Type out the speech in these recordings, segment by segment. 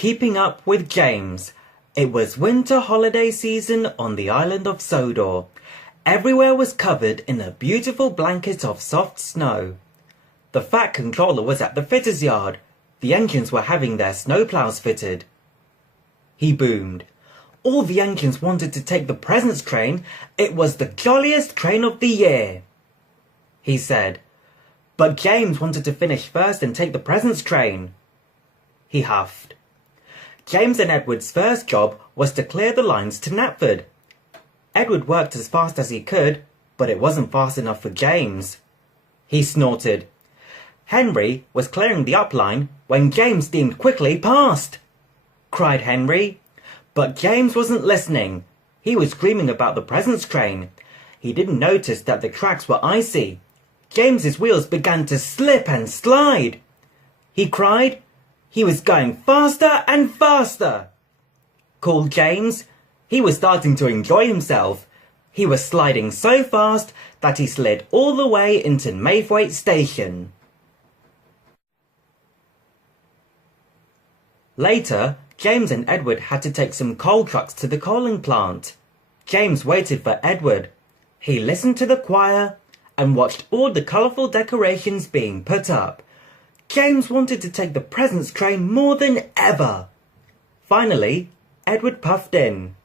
Keeping up with James. It was winter holiday season on the island of Sodor. Everywhere was covered in a beautiful blanket of soft snow. The Fat Controller was at the fitter's yard. The engines were having their snowplows fitted. He boomed. All the engines wanted to take the presents train. It was the jolliest train of the year. He said, but James wanted to finish first and take the presents train. He huffed. James and Edward's first job was to clear the lines to Knapford. Edward worked as fast as he could, but it wasn't fast enough for James. He snorted. Henry was clearing the upline when James steamed quickly past. Cried Henry. But James wasn't listening. He was screaming about the presents train. He didn't notice that the tracks were icy. James's wheels began to slip and slide. He cried. He was going faster and faster. Called James. He was starting to enjoy himself. He was sliding so fast that he slid all the way into Maythwaite Station. Later, James and Edward had to take some coal trucks to the coaling plant. James waited for Edward. He listened to the choir and watched all the colourful decorations being put up. James wanted to take the presents train more than ever. Finally, Edward puffed in.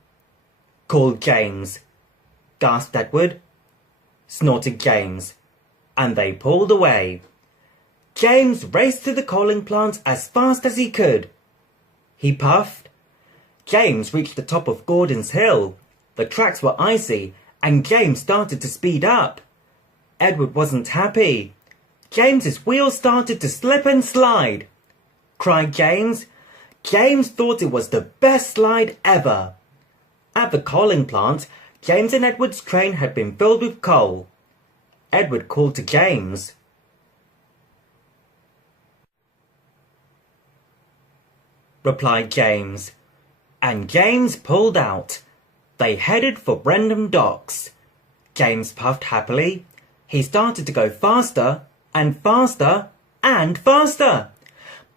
Called James. Gasped Edward. Snorted James. And they pulled away. James raced to the coaling plant as fast as he could. He puffed. James reached the top of Gordon's Hill. The tracks were icy, and James started to speed up. Edward wasn't happy. James's wheels started to slip and slide. Cried James. James thought it was the best slide ever. At the coaling plant, James and Edward's train had been filled with coal. Edward called to James. Replied James. And James pulled out. They headed for Brendam Docks. James puffed happily. He started to go faster and faster and faster.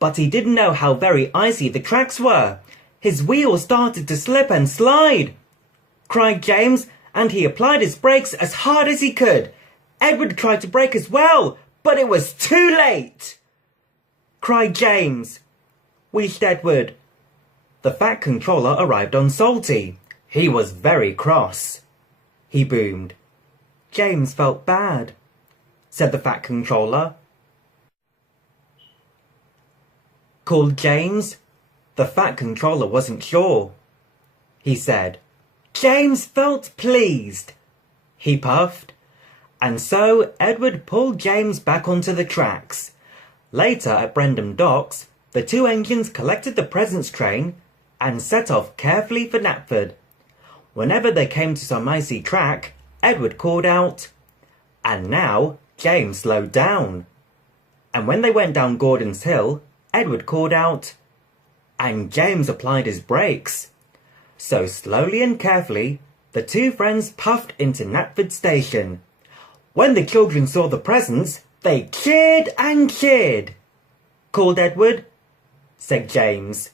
But he didn't know how very icy the tracks were. His wheels started to slip and slide. Cried James, and he applied his brakes as hard as he could. Edward tried to brake as well, but it was too late. Cried James. Wheezed Edward. The Fat Controller arrived on Salty. He was very cross. He boomed. James felt bad, said the Fat Controller. Called James. The Fat Controller wasn't sure. He said. James felt pleased. He puffed. And so Edward pulled James back onto the tracks. Later at Brendam Docks, the two engines collected the presents train and set off carefully for Knapford. Whenever they came to some icy track, Edward called out. And now James slowed down. And when they went down Gordon's Hill, Edward called out. And James applied his brakes. So slowly and carefully, the two friends puffed into Knapford Station. When the children saw the presents, they cheered and cheered. Called Edward. Said James.